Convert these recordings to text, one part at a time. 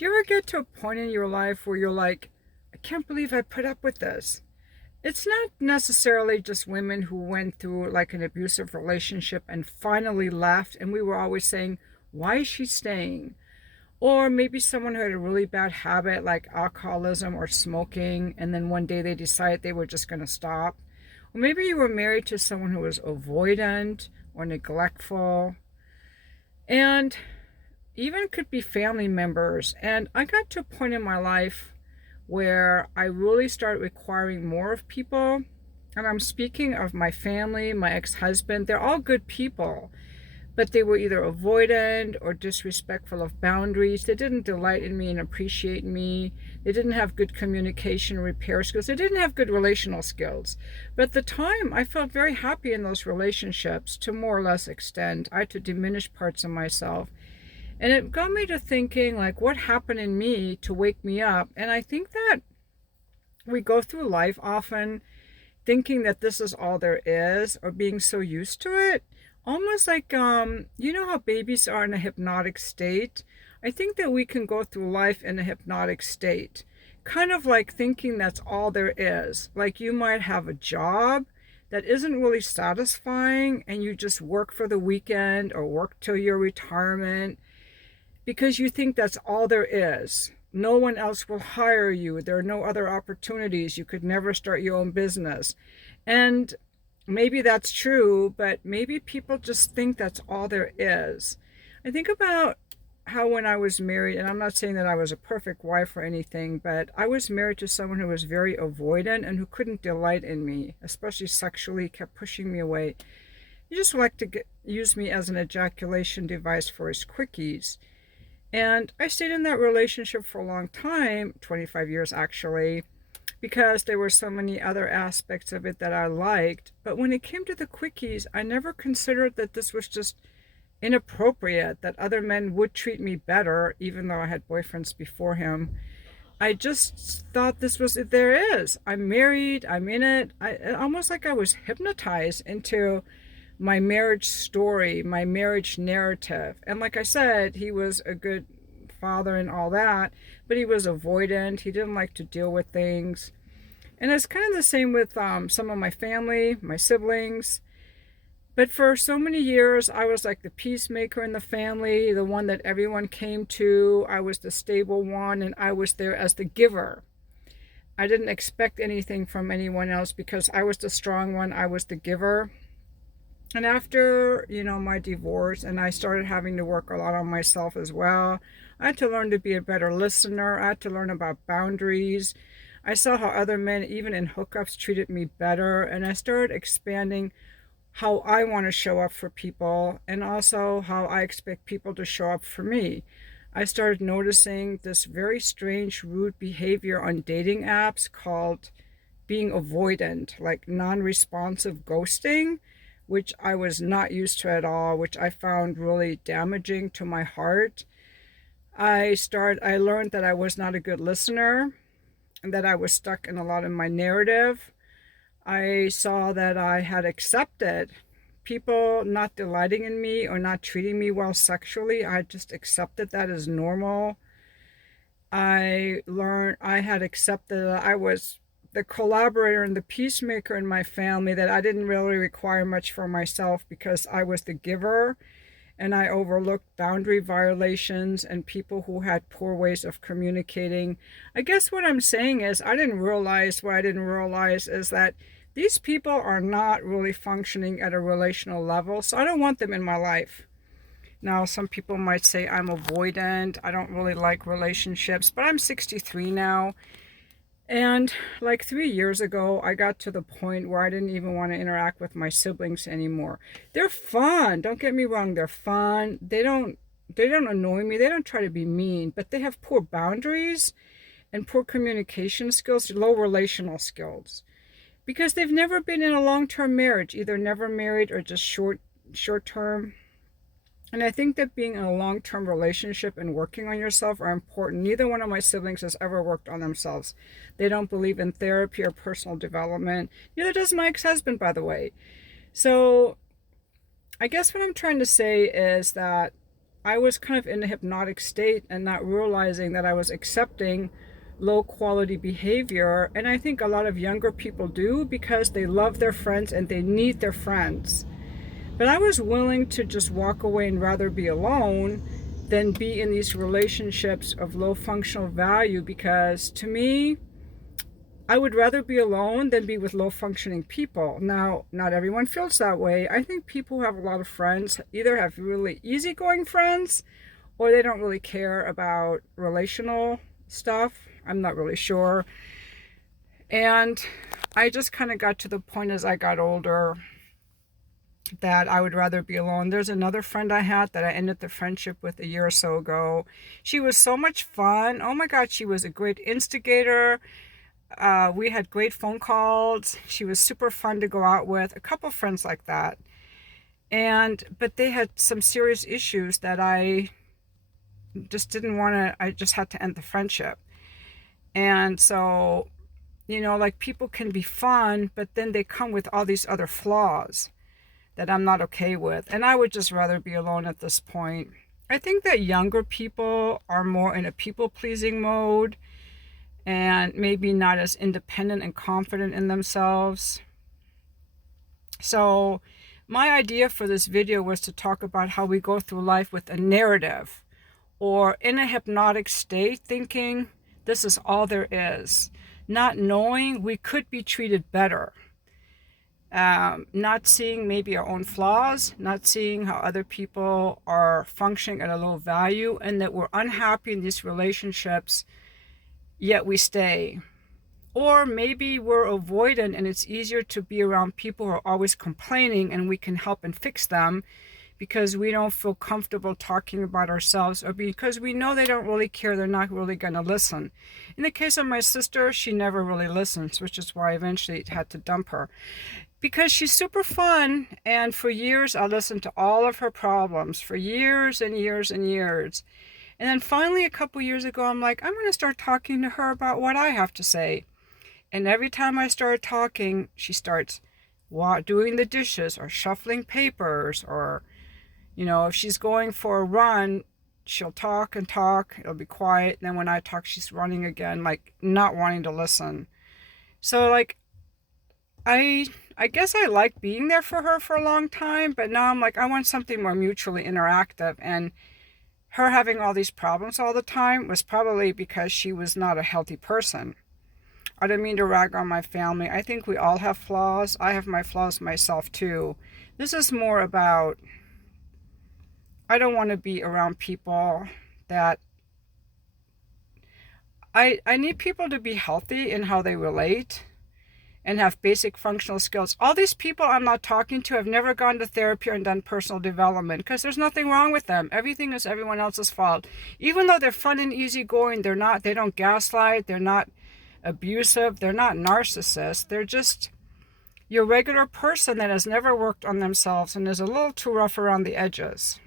Do you ever get to a point in your life where you're like, I can't believe I put up with this? It's not necessarily just women who went through like an abusive relationship and finally left, and we were always saying, why is she staying? Or maybe someone who had a really bad habit like alcoholism or smoking, and then one day they decided they were just going to stop. Or maybe you were married to someone who was avoidant or neglectful. And even could be family members. And I got to a point in my life where I really started requiring more of people. And I'm speaking of my family, my ex-husband. They're all good people, but they were either avoidant or disrespectful of boundaries. They didn't delight in me and appreciate me. They didn't have good communication repair skills. They didn't have good relational skills. But at the time, I felt very happy in those relationships to more or less extent. I had to diminish parts of myself. And it got me to thinking, like, what happened in me to wake me up? And I think that we go through life often thinking that this is all there is, or being so used to it. Almost like, you know how babies are in a hypnotic state? I think that we can go through life in a hypnotic state, kind of like thinking that's all there is. Like you might have a job that isn't really satisfying, and you just work for the weekend or work till your retirement because you think that's all there is. No one else will hire you. There are no other opportunities. You could never start your own business. And maybe that's true, but maybe people just think that's all there is. I think about how when I was married, and I'm not saying that I was a perfect wife or anything, but I was married to someone who was very avoidant and who couldn't delight in me, especially sexually, kept pushing me away. He just liked to use me as an ejaculation device for his quickies. And I stayed in that relationship for a long time, 25 years actually, because there were so many other aspects of it that I liked. But when it came to the quickies, I never considered that this was just inappropriate, that other men would treat me better, even though I had boyfriends before him. I just thought this was it. There is. I'm married. I'm in it. Almost like I was hypnotized into my marriage story, my marriage narrative. And like I said, he was a good father and all that, but he was avoidant. He didn't like to deal with things. And it's kind of the same with some of my family, my siblings. But for so many years, I was like the peacemaker in the family, the one that everyone came to. I was the stable one, and I was there as the giver. I didn't expect anything from anyone else because I was the strong one. I was the giver. And after, my divorce, and I started having to work a lot on myself as well, I had to learn to be a better listener. I had to learn about boundaries. I saw how other men, even in hookups, treated me better. And I started expanding how I want to show up for people and also how I expect people to show up for me. I started noticing this very strange, rude behavior on dating apps called being avoidant, like non-responsive ghosting, which I was not used to at all, which I found really damaging to my heart. I learned that I was not a good listener and that I was stuck in a lot of my narrative. I saw that I had accepted people not delighting in me or not treating me well sexually. I just accepted that as normal. I had accepted that I was the collaborator and the peacemaker in my family, that I didn't really require much for myself because I was the giver, and I overlooked boundary violations and people who had poor ways of communicating. I guess what I'm saying is what I didn't realize is that these people are not really functioning at a relational level, so I don't want them in my life. Now, some people might say I'm avoidant. I don't really like relationships, but I'm 63 now. And like 3 years ago, I got to the point where I didn't even want to interact with my siblings anymore. They're fun. Don't get me wrong. They're fun. They don't annoy me. They don't try to be mean, but they have poor boundaries and poor communication skills, low relational skills, because they've never been in a long-term marriage, either never married or just short term. And I think that being in a long-term relationship and working on yourself are important. Neither one of my siblings has ever worked on themselves. They don't believe in therapy or personal development. Neither does my ex-husband, by the way. So I guess what I'm trying to say is that I was kind of in a hypnotic state and not realizing that I was accepting low quality behavior. And I think a lot of younger people do because they love their friends and they need their friends. But I was willing to just walk away and rather be alone than be in these relationships of low functional value, because to me, I would rather be alone than be with low functioning people. Now, not everyone feels that way. I think people who have a lot of friends either have really easygoing friends or they don't really care about relational stuff. I'm not really sure. And I just kind of got to the point as I got older that I would rather be alone. There's another friend I had that I ended the friendship with a year or so ago. She was so much fun. Oh my God, she was a great instigator. We had great phone calls. She was super fun to go out with. A couple friends like that. But they had some serious issues that I just didn't want to, I just had to end the friendship. And so, like people can be fun, but then they come with all these other flaws that I'm not okay with. And I would just rather be alone at this point. I think that younger people are more in a people-pleasing mode and maybe not as independent and confident in themselves. So my idea for this video was to talk about how we go through life with a narrative or in a hypnotic state, thinking this is all there is, not knowing we could be treated better. Not seeing maybe our own flaws, not seeing how other people are functioning at a low value, and that we're unhappy in these relationships, yet we stay. Or maybe we're avoidant and it's easier to be around people who are always complaining and we can help and fix them because we don't feel comfortable talking about ourselves, or because we know they don't really care, they're not really going to listen. In the case of my sister, she never really listens, which is why I eventually had to dump her. Because she's super fun, and for years I listened to all of her problems, for years and years and years. And then finally a couple years ago, I'm like, I'm going to start talking to her about what I have to say. And every time I start talking, she starts doing the dishes or shuffling papers, or if she's going for a run, she'll talk and talk, it'll be quiet, and then when I talk, she's running again, like not wanting to listen. So like, I guess I like being there for her for a long time, but now I'm like, I want something more mutually interactive. And her having all these problems all the time was probably because she was not a healthy person. I don't mean to rag on my family. I think we all have flaws. I have my flaws myself too. This is more about, I don't want to be around people that, I need people to be healthy in how they relate and have basic functional skills. All these people I'm not talking to have never gone to therapy and done personal development, because there's nothing wrong with them. Everything is everyone else's fault. Even though they're fun and easygoing, they don't gaslight, they're not abusive, they're not narcissists. They're just your regular person that has never worked on themselves and is a little too rough around the edges.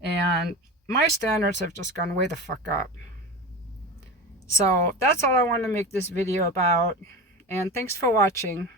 And my standards have just gone way the fuck up. So that's all I want to make this video about. And thanks for watching.